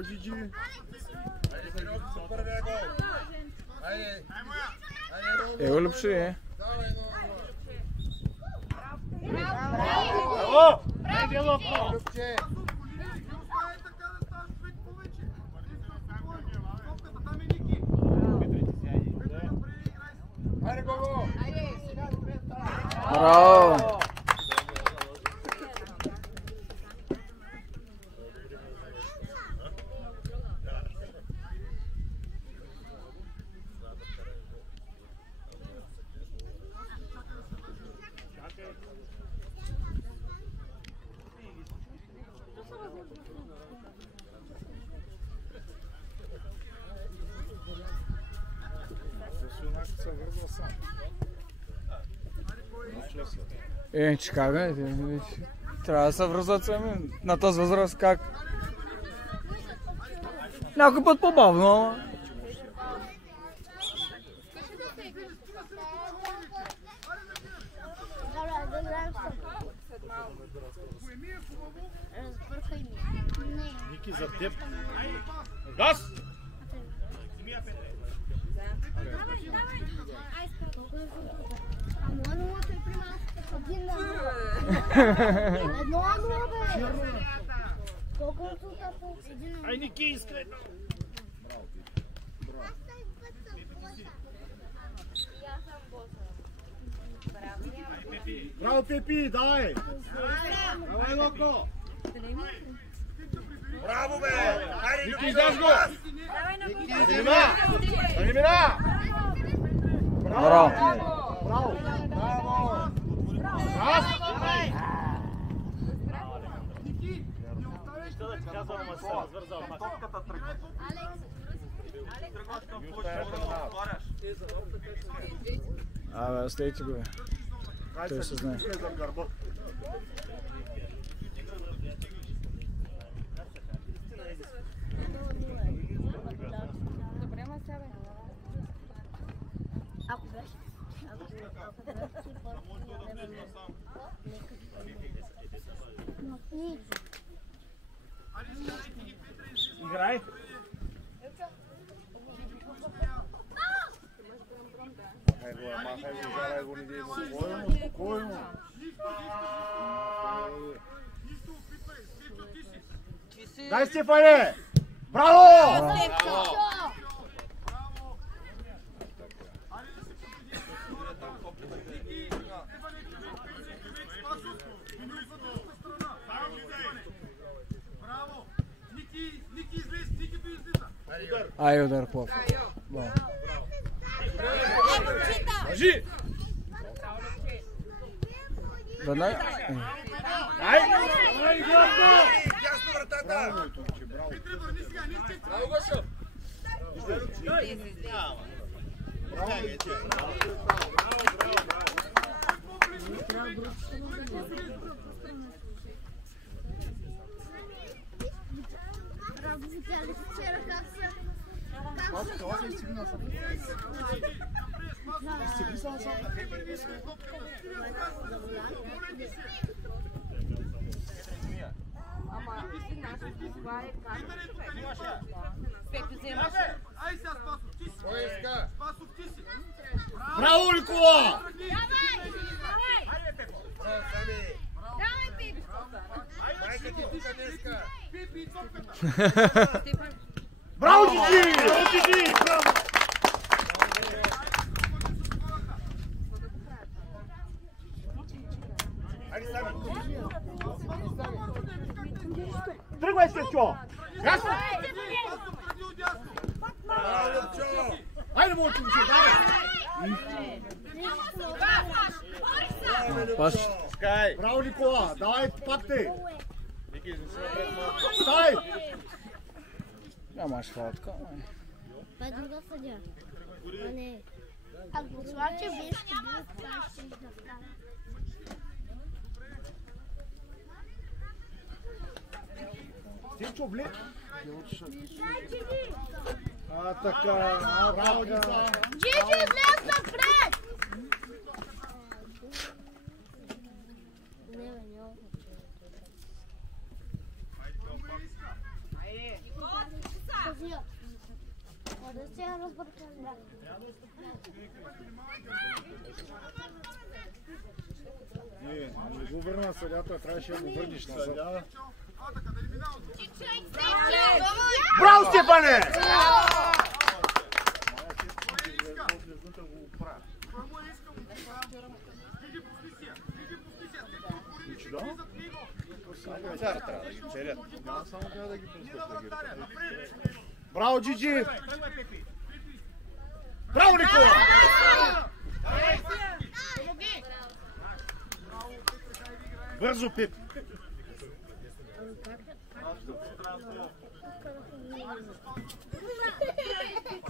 Браво, Джиджи! Айде, Фенок, за първия гол! Айде! Ево Любче, е? Давай, Браво! Айде, Лопо! Любче! Айде, Гого! Браво! Че как е? Трябва да се връзват сами на този възраст, как? Някой път по-бавно. Ники за теб. Газ! Ай, Ники, искай! Браво, Пепи, давай! Давай, Локо! Браво, бе! Айде, Ники, издаш го! Анимина! Браво! Браво! Браво! Газ! Абе, оставите го, бе. Той се знае. Добре, ма сега, бе. Ако беше. Играй! Махай го, жарай го, не дей го. Спокойно, спокойно. Дай, Стефане! Браво! Ай, удар, хлоп. Кажи! Веднага? Ай! Ай, Георго! Ясно вратата! Браво, Гошо! Браво, Никола! Браво, Джиджи! Браво, Джиджи! Тръгвай, Стефчо! Газ! Айде, моето момче, давай! Паш. Скай! Браво, Никола! Давай, пак те! Стай! Нямаш хватка. Това е друга съдя. А не. Ако слаче беше, ще бъде това, ще направя. Стефчо, влез! Така, браво, деца! Джиджи, излез напред! Не, бе, няма. Сега разбъркам. Не го върна съдята, трябваше да го върнеш назад. Браво, Степане! Браво, Джиджи! Браво, Никола! Бързо, Пип!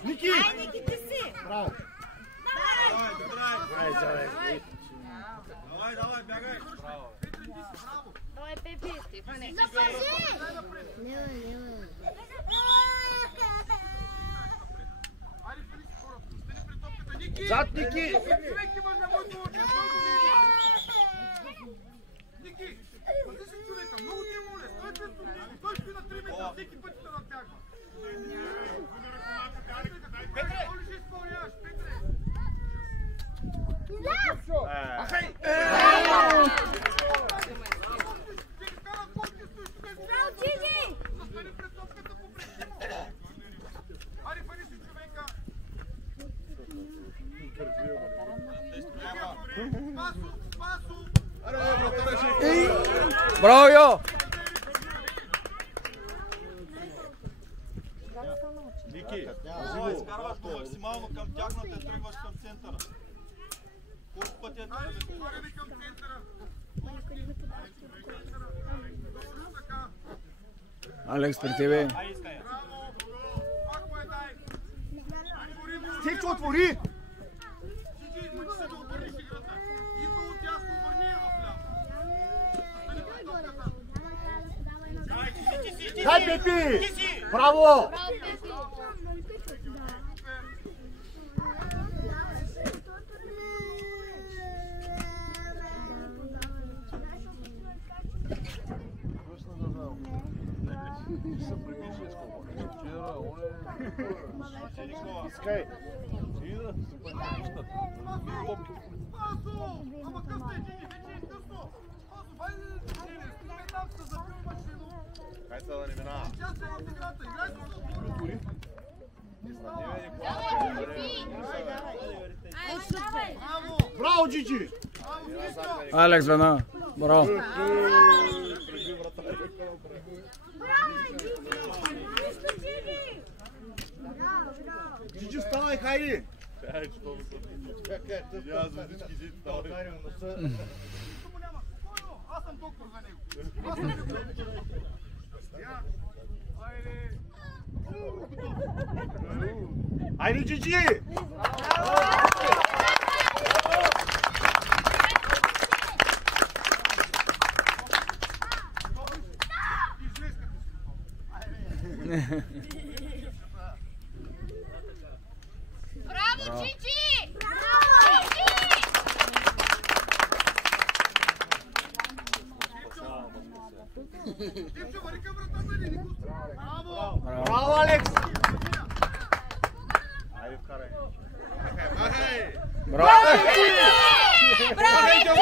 Ники! Ники, ти си! Браво! Давай, бягай! Давай, Пепи! Стефане! Запази! Няма. Зад, Ники! Ники! Пъти си човека! Много ти моля! Той стои на 3 метра! Всеки път ще натяга! Петре! Моли ще изпълняваш! Петре! Ахай! Браво, Джиджи! Застани пред топката по пред. Ари, фани си човека! Пасо! Браво, Йо! Ники! Изкарваш го максимално към тягната и тръгваш към центъра. Колко пъти е да ви отваряме към центъра? Алекс, при тебе. Ай, искай я. Пак му е дай. Стичо, отвори! Сиди, мъчи се да обърнеш играта. Идва от ясно, върни я в ляво. Дай, Пепи! Браво! Искай! Пасо! Ама късно е, Джини, вече е късно! Пасо, хайде, Джини, стигай там, се забил машино. Хай сега да не минава. Част е от играта, играй с отвори. Браво! Браво, Джиджи! Браво, Филипко! Алекс, веднага. Браво. Джиджи, ставай, хайде! Нищо му няма, спокойно! Аз съм доктор за него. Хайде! Айде, Джиджи! Браво, Джиджи! Димчо, вари към вратата ли, Никос? Браво! Браво, Алекс! Браво. Браво, Тенчо!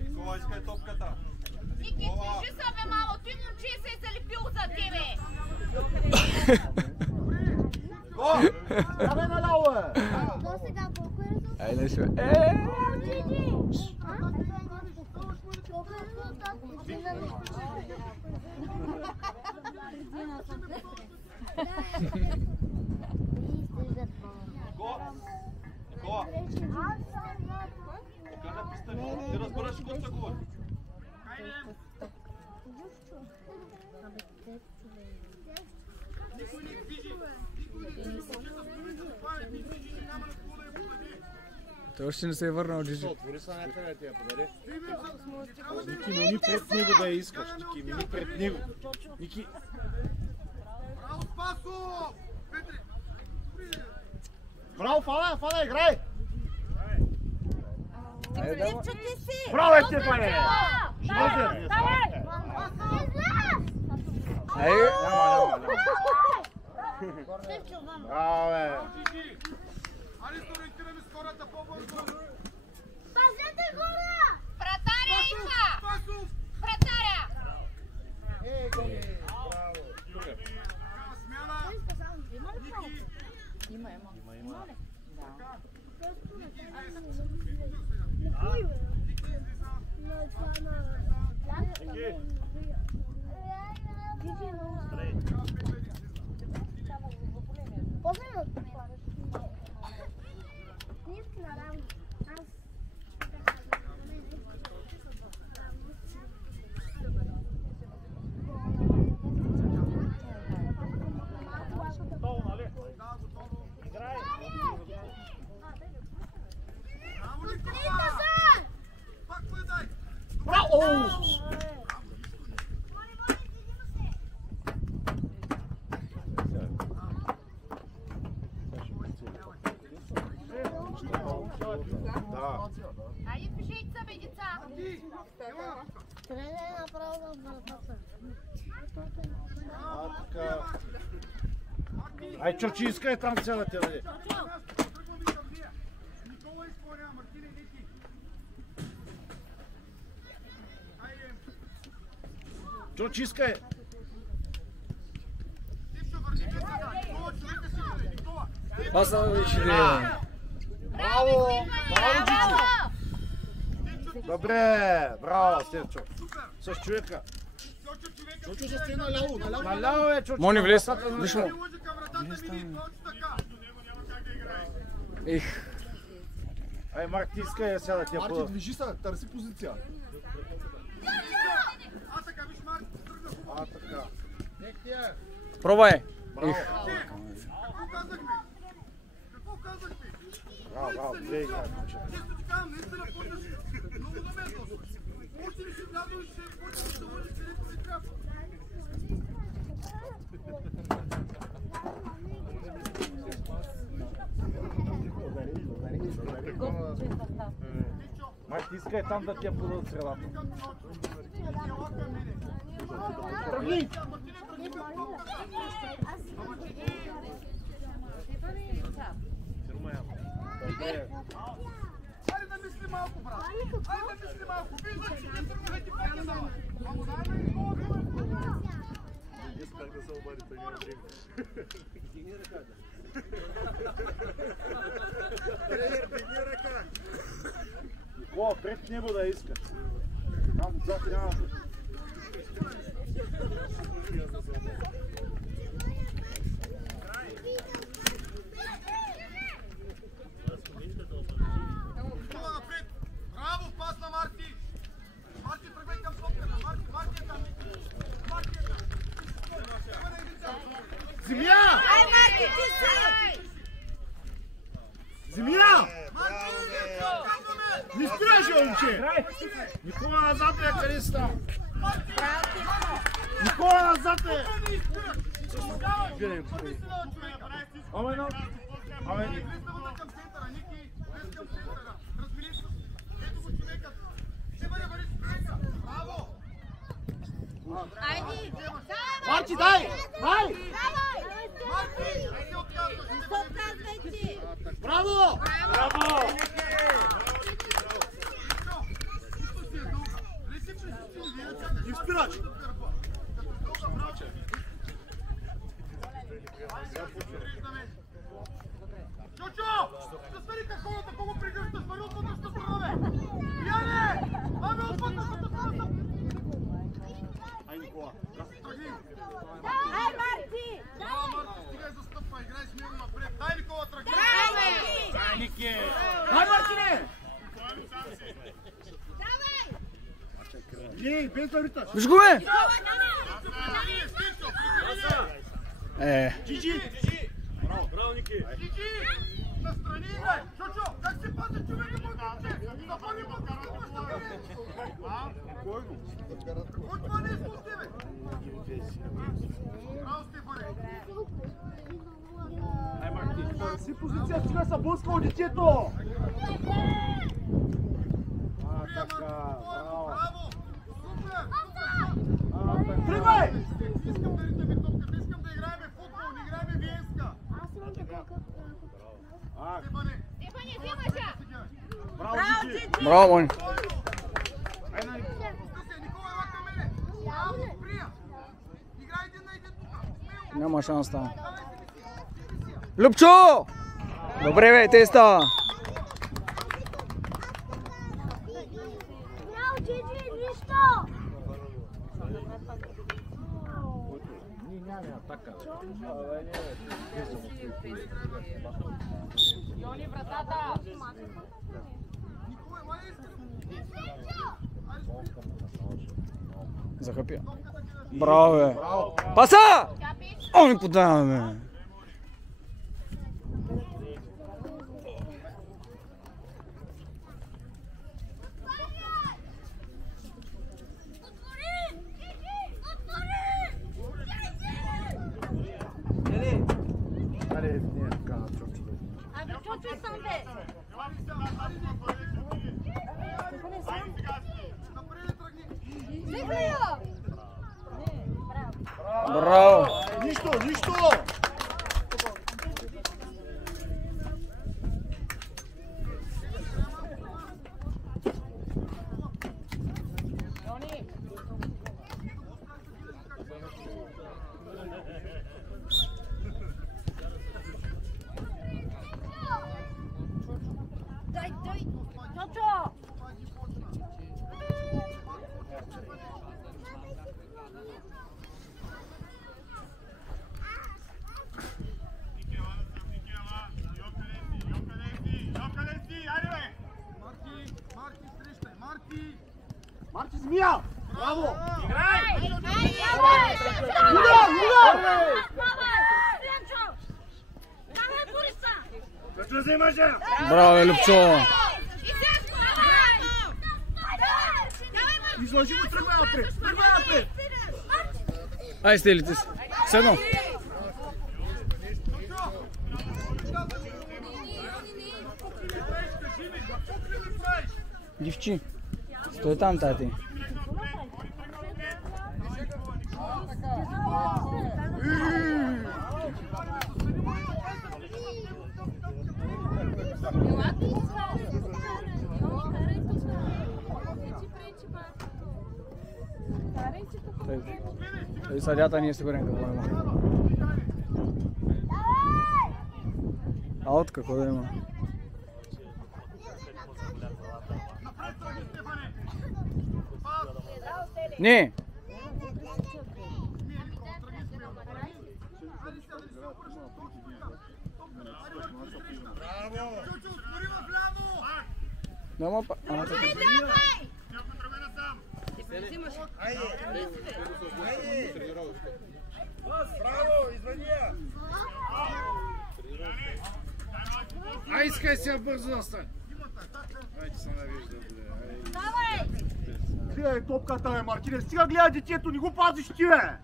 Никола, искай топката. Ники, движи се, бе, мамо, той момче се е залепил за тебе. Го! Абе, наляво е! До сега колко е резултат? Айде, не ще. Джиджи! Колко е резултат? Го! Никола! Покажа пистали. Ти разбираш какво се говори. Никой не движи. Никой не движи. Няма на кого да я подаде. Той още не се е върнал, Джиджи. Отвори са някъде да ти я подаде. Ники, мини пред него да я искаш. Ники, мини пред него. Ники. Браво, Спасо! Петре! Браво, Фала, играй! Филипчо, ти си! Браво, Стефане! Може! Ей! Няма. Стефчо, мама. Браво, бе! Айде се ориентираме с хората по-бързо! Пазете гора! Вратаря има! Пасов! Вратаря! Смяна! Пак бъдай! Браво! Да. Айде пишете бе, деца! Трябва да е направо в вратата. Така. Ай, Чочи, искай там цялата, бе. Никола изпълнява, Мартине, иди ти! Айде! Чочи, искай. Стивчо, върни се сега! Никола, човека си бъде! Никола! Паса вече ли? Браво! Браво, Джиджи! Добре! Браво, Стевчо! С човека! Чочо ще сте наляво, Наляво е, Чочи! Мони, влез. Виж му. Не лъжи към вратата ми, точно така! Няма как да играе! Ех. Ай, Марк, ти искай да сяда тия Марти, по... движи се, търси позиция. А така, виж, Марк, тръгна хубаво! А, така. Пробай. Браво! Какво казахме? Какво казахме? Браво, две играй, момче. Често ти казвам, наистина почваш много на мен доста. Още ли ще влязъл и ще почваш да лъжиш където не трябва? Марк, ти искай там да ти я подадат средата. Тръгни! Хайде да мисли малко, брат! Хайде да мисли малко! Виждаш, че не тръгнаха ти пак е дала! Ако дай ме Никола, Как да се обади, той няма време. Дигни ръка! Никола, пред него да искаш. Там зад няма. Никола напред! Браво, пас на Марти! Марти, тръгвай към топката! Марти е там! Марти е там! Земя! Ай, Марти, ти си! Земя! Казваме! Не спираш, момче! Никола назад е, къде си там? Никола назад е! Ама едно. Ама едно. Влез навътре към центъра, Ники! Влез към центъра! Размени се! Ето го човекът! Ще бъде върни с човека! Браво! Айде! Марти, дай! Дай! Марти! Не се отказваш! Не се Отказвайте! Браво! Браво! Не спираш! Чочо! Застани как хората, колко прегръщаш, върни от вътрешната страна, бе! Яне! Ами от вътрешната страна! Ай, Никола. Тръгни! Ай, Марти! Браво, Марти, стигай застъпва, играй с него напред! Дай, Никола, тръгни! Дай, Ники! Дай, Мартине! Ей, без да виташ! Виж го, бе! Джиджи! Браво, Ники! Джиджи! Настрани, бе! Чочо, как се пази човека, мъкаче? Запълни мъкаче, Кой го? кой това не е спусти, бе? Браво, Стефане! Ай, Марти! Си позиция, стига са блъскал детето! Така, браво! Тръгвай! Искам да ритаме топката, искам да играем футбол, не играем виенска. Аз имам такова Стефане, Стефани, взимаш я! Браво, Джиджи! Браво, Мони. Айде, Никола! Никола, ела към мене! Браво, прия! Играй един на един тук! Няма шанс там. Любчо! Добре, бе, теста! Браво, Джиджи, нищо! Ние нямаме атака. Йони, вратата! Захъпя. Браво, бе. Паса! О, не подаваме. Аре, не, така, чочи. Абе, чочо и сам бе! Стигна я! Браво. Нищо, нищо! Дай, чочо! Марти змия! Браво! Какво вземаш? Браво, бе, Любчо. Излъжи го, тръгвай напред! Тръгвай напред! Ай, стелите си. Седно. Дивчи. Стой там, тати. Той съдята не е сигурен какво има. Аут какво да има? Не! Няма па... Браво, извъни я! Ай, искай сега бързо да стане! Айде се навижда, бе. Гледай топката, бе, Мартинес. Стига гледа детето, не го пазиш ти, бе!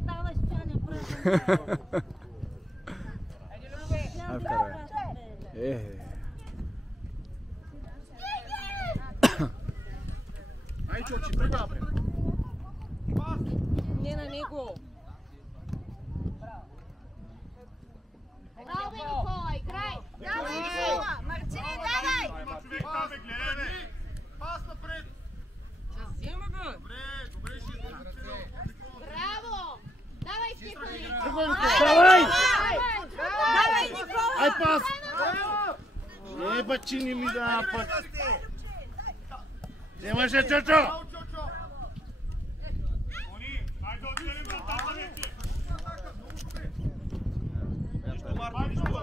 Давай, Стояне, брат. Ай, чочи, тръгва напред. Не на него! Браво, Никола, играй! Давай, Никола! Марчини, давай! Пас напред! Добре, Браво! Давай, Стефани! Тръгвай, Никола! Давай! Давай, Никола! Ай, пас! Не, бачи, не ми да път. Вземаш ли, чочо?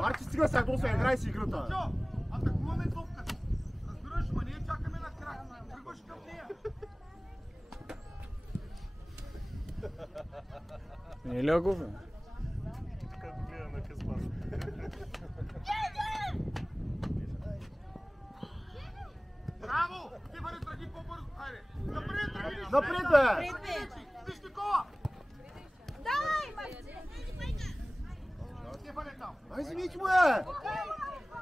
Марти, стига сега доса, играй си играта. Атакуваме топката. Разбираш, ма ние чакаме на крак. Тръгваш към нея. Не ли го, бе? Браво! Ти бъде тръгни по-бързо. Хайде. Напред, тръгни! Напред, бе! Виж Никола! Давай, Марчини! Ай, вземи му я!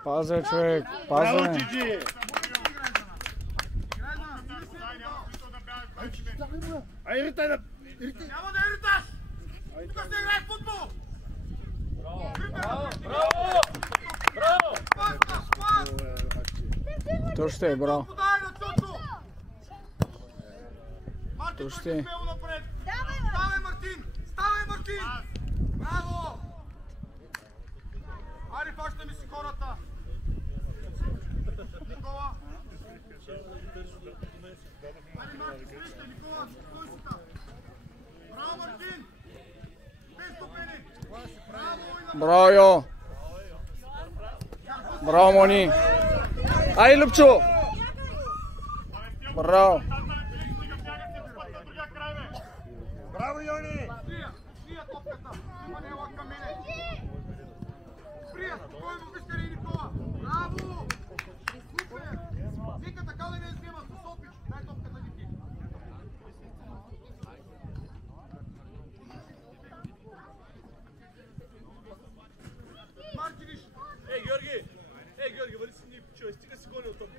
Паза, човек, Браво, паза. Джиджи! Ай, ритай да... Няма да ириташ! Тук ще играе футбол! То ще е, браво. Подай на Чочо! Мартин, То ще е. смело напред! Ставай, Мартин! Ставай, Мартин! Браво! Айде, фаща ми си хората! Никола! Айде, Мартин, среща, Никола! Стой си там! Браво, Мартин! Без стопени! Браво, и на... Браво, Йо. Браво, Мони. Ай, Любчо. Браво. Браво, Йони! Сприя топката! Има не ела към мене! Сприя! Спокойно, вижте ли, Никола! Браво! Супер! Нека така да не взема с опич! Дай топката, Ники! Мартиниш! Ей, Георги, вали си ни почивай, стига си гони от топ.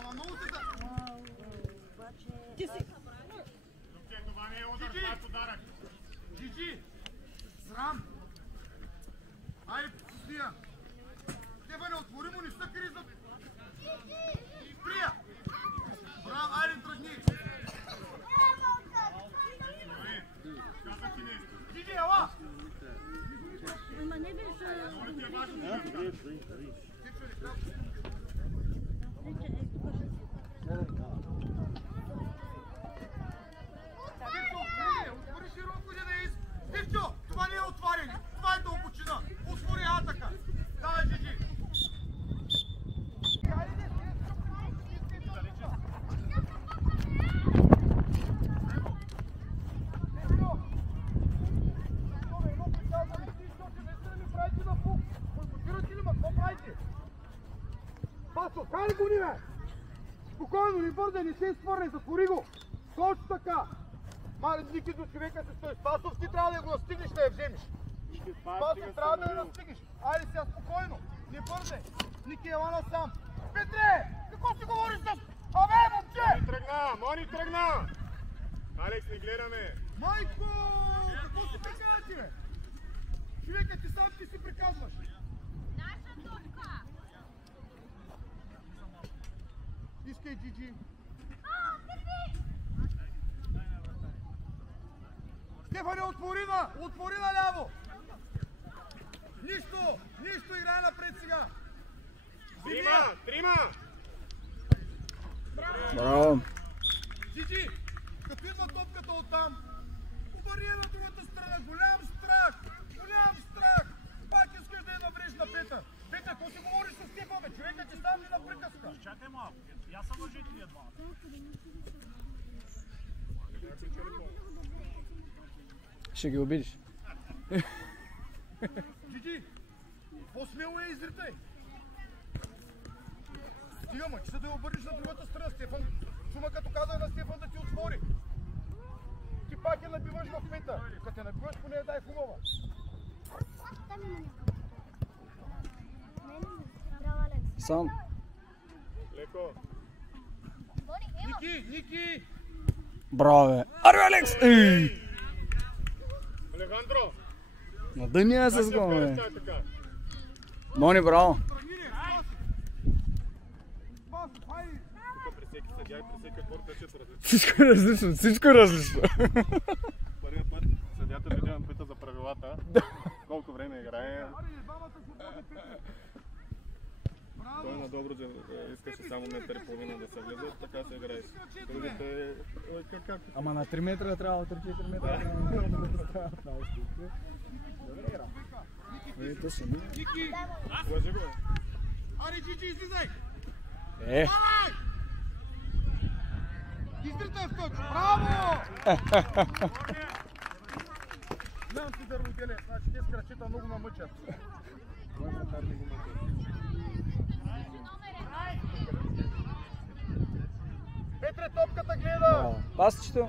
Ама много се да... Това не е удар, това е подарък. Джиджи! Срам! Айде, пустия! Стефане, отвори му, не са криза! Сприя! Браво, айде, тръгни! Джиджи, ела! Ама не беше... Отвори широко, Денис! Стивчо, това не е отваряне! Това е дълбочина! Отвори атака! Давай, Джиджи! Пасо, кай го ни, бе! Спокойно, не бързай, не се спърне, затвори го! Точно така! Мале, Ники, до човека се стои. Спасов, ти трябва да го настигнеш, да я вземеш. Спасов, трябва да я настигнеш. Айде сега, спокойно, не бързай. Ники, ела насам. Петре, какво си говориш с... Абе, момче! Мони тръгна! Алекс, не гледаме! Майко! Какво си приказваш, бе? Човека, ти сам ти си приказваш. Наша точка! Искай, Джиджи. Стефане, отвори наляво! Нищо, играе напред сега! Трима! Браво. Джиджи, като идва топката оттам, удари на другата страна, голям страх! Пак искаш да я навреш на Петър. Петър, какво си говориш с Стефа, бе? Човека ти става на приказка. Чакай малко, я съм лъжителия два. Ще ги обидиш. Джиджи, по-смело я изритай. Стига, ма, че се да я обърнеш на другата страна, Стефан. Чума като каза на Стефан да ти отвори. Ти пак я набиваш в Петър. Като я набиваш, поне я дай хубава. Сам. Леко. Ники! Браво, бе. Аре, Алекс! Ей! Алехандро! Надъня се с гол, бе. Мони, браво. Тук пресеки съдя и пресека хората, че Всичко е различно. Първият път съдята дойде да пита за правилата. Колко време играе. Той на Добруджа искаше само метър и половина да се влизат, така се играеш. Другите... Как? Ама на 3 метра трябва, 3-4 метра. Ето са ми. Ники! Лъжи го. Аре, Джиджи, излизай! Е. Давай! Изритай в точно! Браво! Знам си дърводелие, значи те с крачета много намъчат. Петре, топката гледа! Пасчето.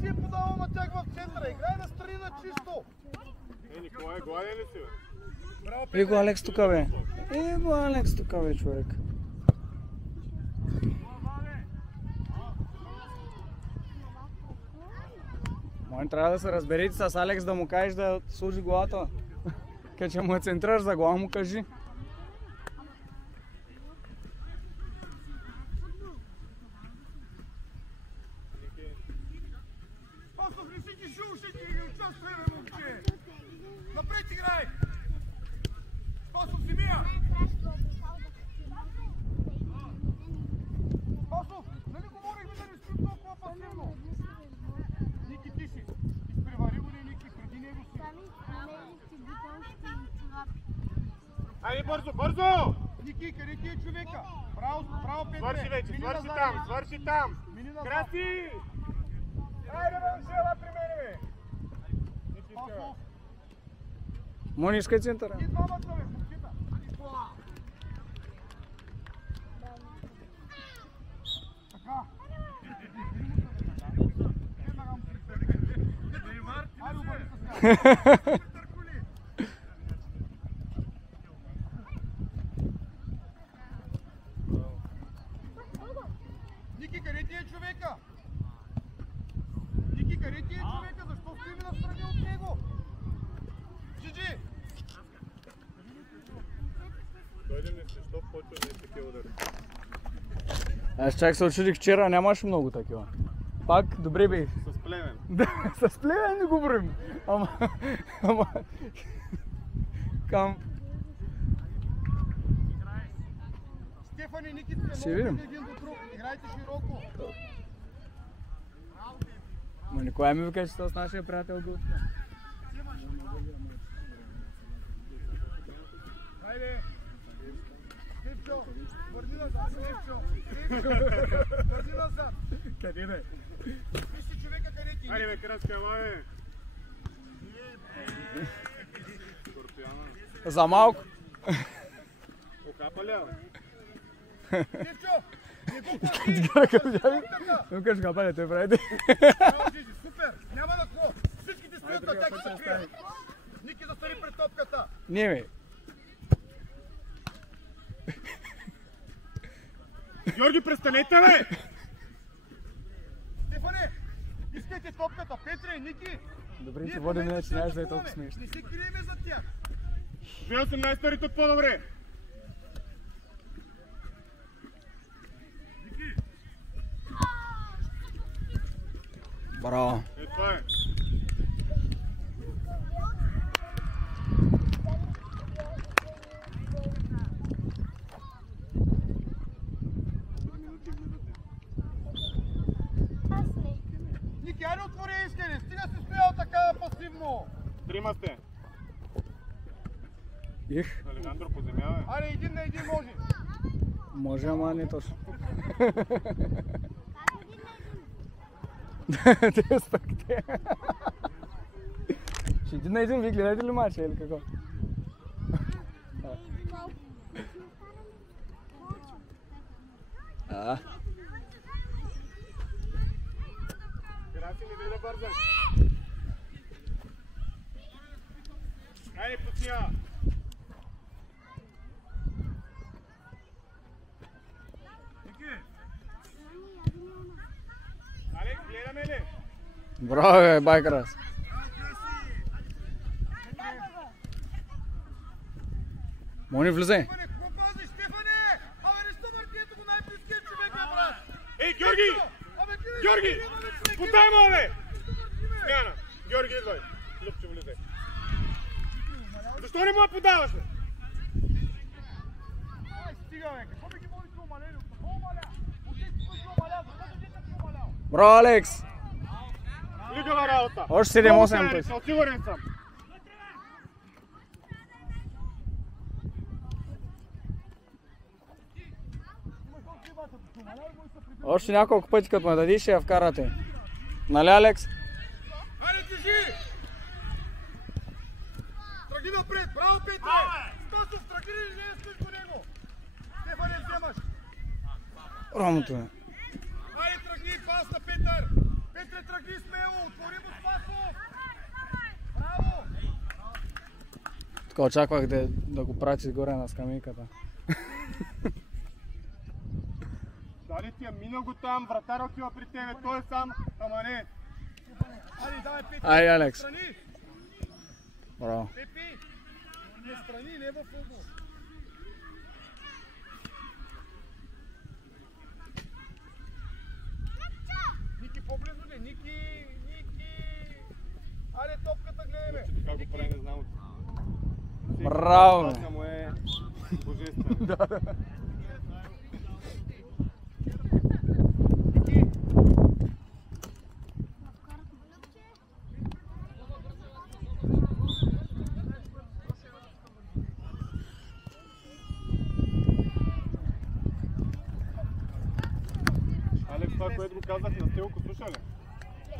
си е подавал на тях в центъра? Играй на страни на чисто! Николай, гладен ли си, бе? Браво, Его Алекс тука, бе. Его Алекс тука, бе, човек. Може трябва да се разберете с Алекс да му кажеш да служи главата. Че му центраш за глава, му кажи. Спасов, не си ги шушите и ги участвай, бе, момче! Напред играй! Спасов, Зимия! Спасов, нали говорихме да не стоим толкова пасивно? Ники, ти си! Изпревари го ли, Ники, преди него си? Айде бързо, бързо! Ники, къде ти е човека? Браво, Петре! Свърши вече, Мини свърши назад. там, свърши там! Мини назад. Краси! Айде, бе, взела при мене, бе! Спасов! Мони, искай центъра. И двамата, бе, момчета! Така! Айде, обърни с тях! Ники, къде ти е човека? Ники, къде ти е човека? Защо стоим настрани от него? Джиджи! Дойде ми се, що почва да е такива удари. Аз чак се очудих вчера, нямаше много такива. Пак, добре бе. С Плевен. Да, с Плевен не говорим. Ама... Кам... Стефани, Ники, сте Ще много видим. един до друг. Играйте широко. Ма Николай ми вика, че с нашия приятел го... Хайде! Стивчо, върни назад, Стивчо! Върни назад! Къде бе? Вижте човека къде ти е. Айде бе, Краска, ела бе! Скорпиона. За малко. Окапа ли, бе? Стивчо! Не го пази! Вика, ще капали, той правите. Браво, Джиджи, супер! Няма на какво! Всичките стоят на тях и се крият! Ники, застани пред топката! Не бе. Георги, престанете, бе! Стефане! Искайте топката! Петре, Ники! Добре, Ние че в водим, момента иначе ще нямаш да е атакуваме. толкова смешно. Не се криеме за тях! 2018 стари тук по-добре! Браво. Е, това е. Ники, айде отвори искане! Стига си стоял така пасивно! Трима сте. Их, Александър по земя, бе. Айде, един на един може! може, ама не точно. Те са пак те. Ще един на един, вие гледате ли матча или какво? А. Краси, не дай да бързаш. Айде, пусня! Алекс, гледаме ли? Браво, бе, байкарас. Мони, влизай. Стефане, какво пазиш, Стефане? Абе, не сто въртието го най-близкият човек, бе, брат! Ей, Георги! Абе, къде Георги! си, бе, човек? Подай ма, бе! Върти, бе! Смяна! Георги, идвай! Любче, влизай! Защо не му я подаваш, бе? Ай, стига, бе! Какво би ги водите умалели? Какво умаля? Отдето си умалял, защо дете си умалял? Браво, Алекс. Лигава работа! Още 7-8 пъти. Сигурен съм! Още няколко пъти, като ме дадиш, ще я вкарате. Нали, Алекс? Айде, держи! Тръгни напред! Браво, Петре! Стасов, тръгни ли не стоиш по него? Стефане, вземаш! Ромото е. Айде, тръгни! Пас на Петър! Петре, тръгни смело, отвори му Спасов! Браво! Така очаквах да го прачи горе на скамейката. Дали ти мина го там, вратар отива при тебе, той е сам, ама не. Али, давай Пепи! Ай, Алекс. Страни! Браво. Пепи! Не страни, не във футбол. Ники по-близо ли? Ники! Айде топката гледаме! Как го прави, не знам. Браво! Това му е божествено. Алекс, това, което го казах на Стелко, слуша ли?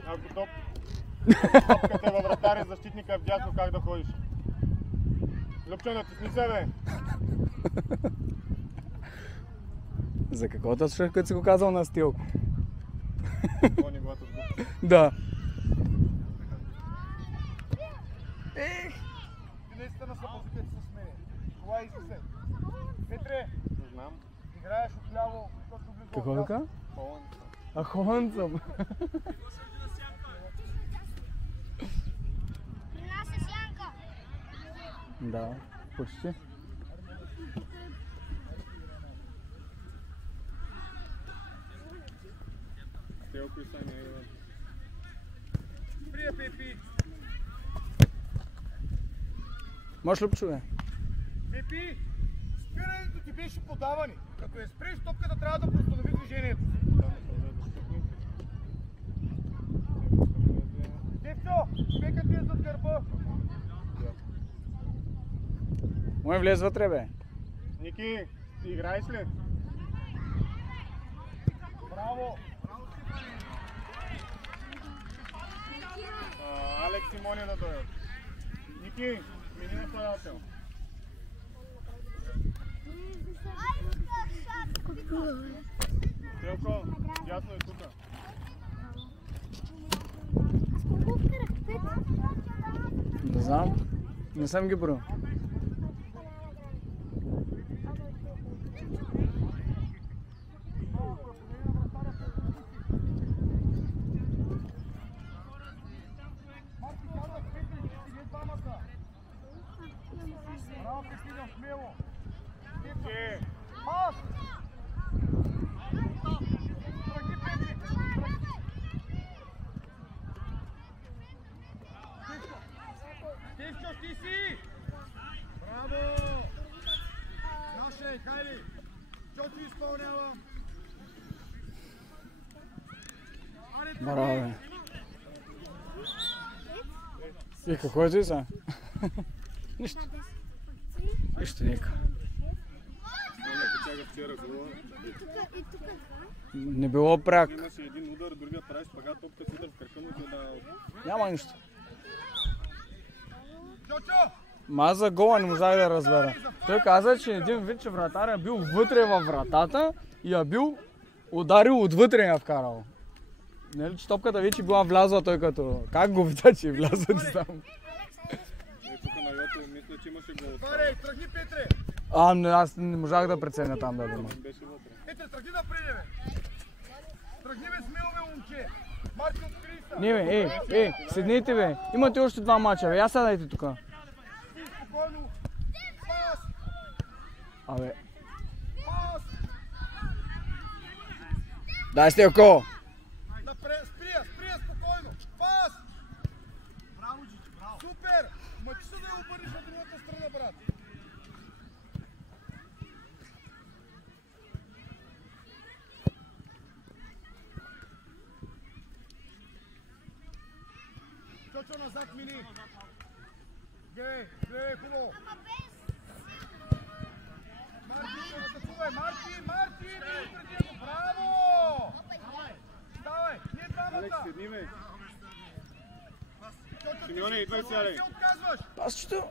Ако топката е във вратаря, защитника е вдясно, как да ходиш? Любчо, натисни се, бе! За какво да слушаш, като си го казал на Стилко? Това ни глата с глупост. Да. Ти наистина са позитет с мене. Това иска се. Петре, Не знам. играеш отляво, точно близо. Какво вика? Холанд. А холанд съм. При нас е сянка. Да, почти. Телко и Саня Иван. Прия, Пепи! Можеш Любчо, бе? Пепи! Спирането ти беше подавани. Като я спреш, топката трябва да преустанови движението. Девчо, човекът ти е зад гърба. Мой влез вътре, бе. Ники, ти играеш ли? Браво! Алекс и Моня да дойдат. Ники, смени нападател. Телко, ясно е тука. Не знам. Не съм ги броил. Браво, Петиня, смело! Ники! Пас! Тръгни, Пепи! Тивчо, ти си! Браво! Наше, хайде! Чочо изпълнява! Браво, бе. И какво е ти са? Нищо. Нищо нека. Моля, почага вчера гола. И тук е. Не било пряк. Имаше един удар, другия прави шпагат, топка си удар в кръка, но се да... Няма нищо. Чочо! Ма аз за гола не можах да разбера. Той каза, че един вид, че вратаря бил вътре във вратата и я бил ударил отвътре я вкарал. Нали, че топката вече била влязла той като... Как го видя, че е влязла, не знам. Тук на Йото мисля, че имаше гол. Барей, тръгни, Петре! Аз не можах да преценя там дали има. Беше вътре. Петре, тръгни напред, бе! Тръгни, бе, смело, бе, момче! Марти, откри се! Не бе, седнете бе. Имате още 2 мача, бе. Я седайте тука. Спокойно! Пас! Абе. Пас! Дай Стелко! Напред, сприя, спокойно! Пас! Браво, Джичи, браво! Супер! Мъчи се да я обърнеш на другата страна, брат! Чочо, назад мини! Гледай, хубаво! Марти, атакувай! Марти! Браво! Давай, ние Алекс, двамата! седни, бе. Чочо, ти Симеоне, идвай сега, не бе. се отказваш! Пасчето!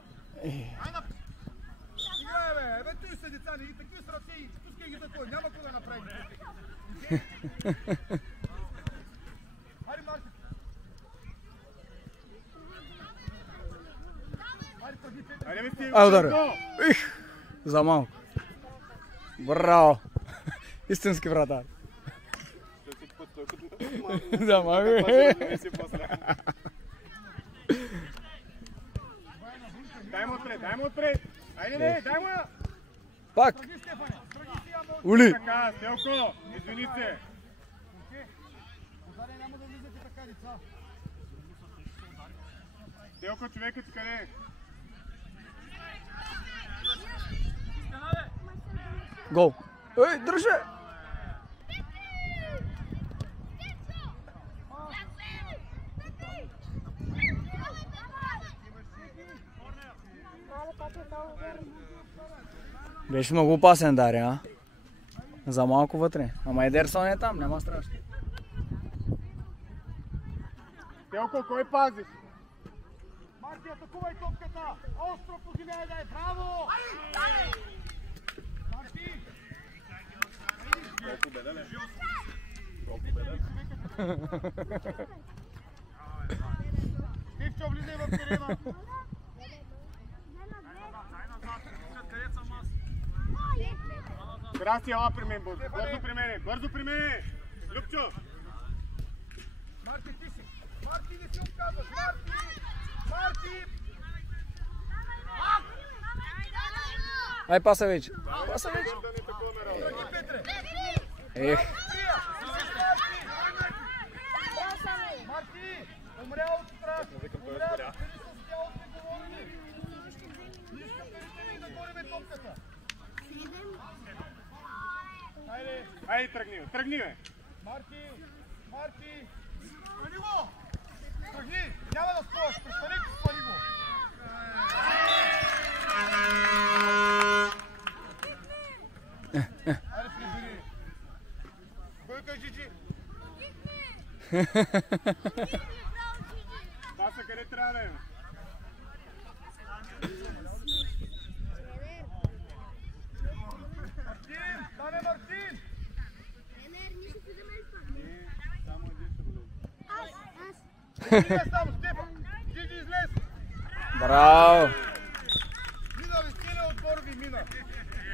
Играе, бе, той са деца, не такива с ръце и пускай ги за той, няма какво да направи. Хайде, Марти! Ай, удари. За малко. Браво. Истински вратар. За малко. Дай му отпред. Айде, дай му я. Пак. Ули. Така, Стелко, извини се. Стелко, човекът ти къде е? Гол. Ей, дръже! Беше много опасен Дари, а? За малко вътре. Ама Едерсон е там, няма страшно. Стелко, кой пазиш? Марти, атакувай топката! Остро поживяй да е! Браво! Марти! Стивчо, влизай в терена! Краси, ела при мен, бързо при мене! Любчо! Марти, ти си! Марти, не си отказваш! Марти! Ай, паса вече. Паса вече. Ех. Марти! Умря от страх! Умря от цялото говорене! Искам да ни да горим топката! Айде, тръгни, бе! Марти! Спани го! Тръгни! Няма да спориш! Престани го, спани го! Айде, прибери! Бойка, Джиджи! Паса, къде трябва да е? Мартин! Там е Мартин! Излез само, Стефан! Джиджи, излез! Браво! Мина ви, целият отбор ви мина!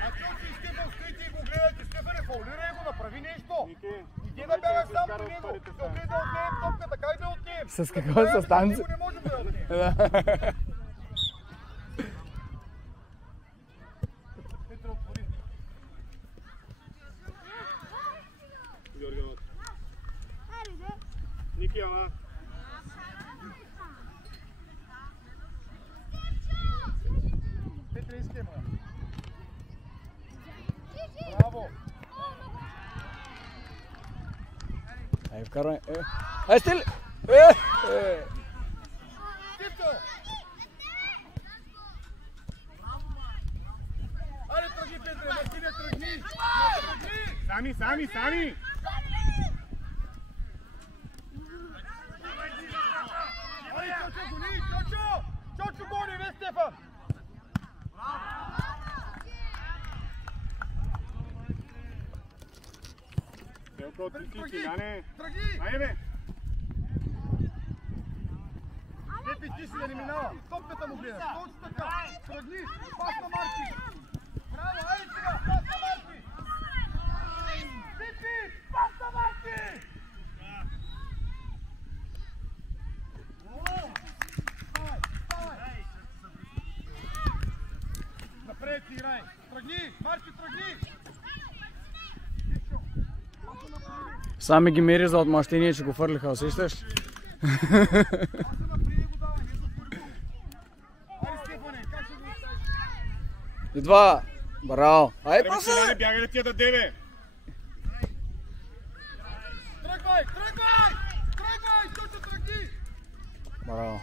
А Чочи и Стефан скрити и го гледате! Стефане, фаулирай го, направи нещо! Иди да бягаш сам до него! Се опри да отнеем топката, как да отнеем? С какво са станци? Него не можем да отнеем! Петре, отвори! Георгиевата. Ники, ела. Петре, искай, ма! Браво! Ай, вкарвай. Ай, стили! Типко! Аре, тръгни, Петре! Мартине, тръгни! Тръгни! Сами! Аре, Чочо, гони! Чочо гони, бе, Стефан! Стелко, ти, Ляне! Тръгни! Айде, бе! Лепи, ти си да не минава! Топката му гледаш! Точно така! Тръгни! Пас на Марти! Браво! Айде сега! Пас на Марти! Лепи! Пас на Марти! Ставай! Напред си играй! Тръгни! Марти, тръгни! Сами ги мери за отмъщение, че го фърлиха, усещаш? Идва! Браво! Ай, паса! Ляне, бяга ли ти да даде, бе? Тръгвай! Чочо, тръгни! Браво!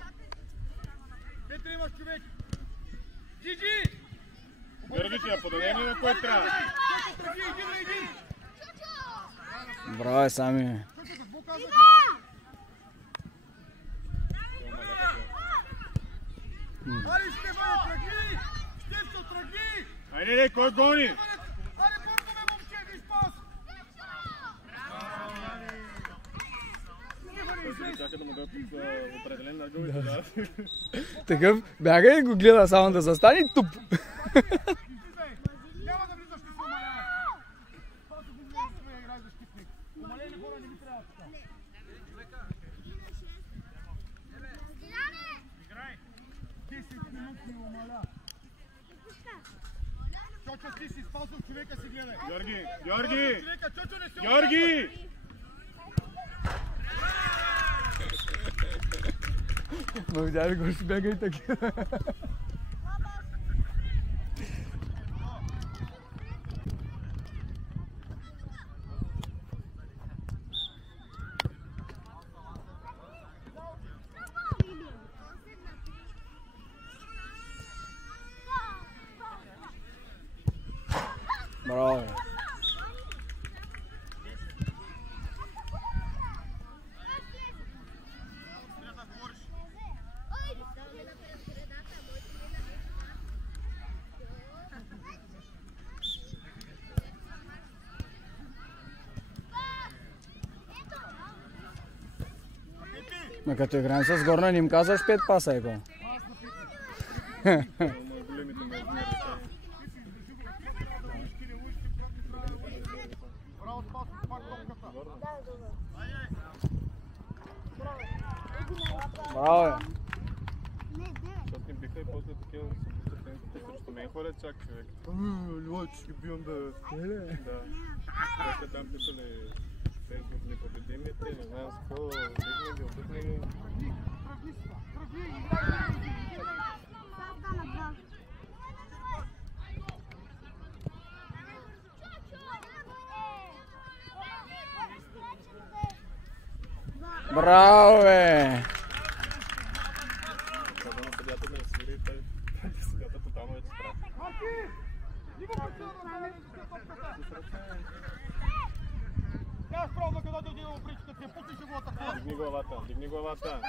Петре, имаш човек! Джиджи! Държи ти я, подадем ли на кой трябва? Чочо, тръгни! Иди! Браво, Сами! Чочо, какво казваш? Аре, Стефане, тръгни! Стефчо, тръгни! Айде, кой гони? Аре, бързо, бе, момче, виж пас! Стефане, излез! чака да му дадат определен ъгъл и да. Такъв бяга и го гледа само да застане и туп. Няма да влизаш, ти се умалява. Това се го влизаш, да играе защитник. Умалени хора не ви трябва така. Играй. 10 минути умаля. Чочо, ти си спасал човека, си гледай. Георги! Георги! Чочо, не се Георги! Но видя ли го, ще бяга и такива. Браво. Но като играем с Горна, не им казваш 5 паса, еко. Големите ме измерят. Браво, Спасо, пак топката. Браво, бе. Защото ни биха и после такива съпостъпенците срещу мен ходят чак човек. Лой, че ги бием да... Да. После там писали Фейсбук непобедимите, не знам с какво, дигнали, обикнали. Браво, бе! Когда на съдята да свири, той съдята тотално вече страх. Марки! Ни го прецена да намери за топката. Тя е справа, където отиде в бричката, ти пусни ще го атакува. Дигни главата, дигни главата.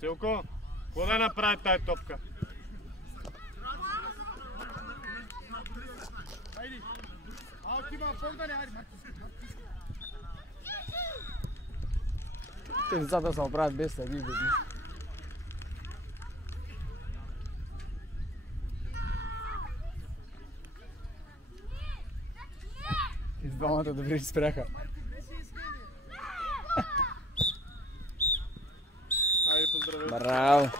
Силко, какво да направи тая топка? Айди! А, ти ма, Богдане, айди! Те децата се оправят без съди и без нищо. И двамата добре спряха. Айде, поздравей. Браво!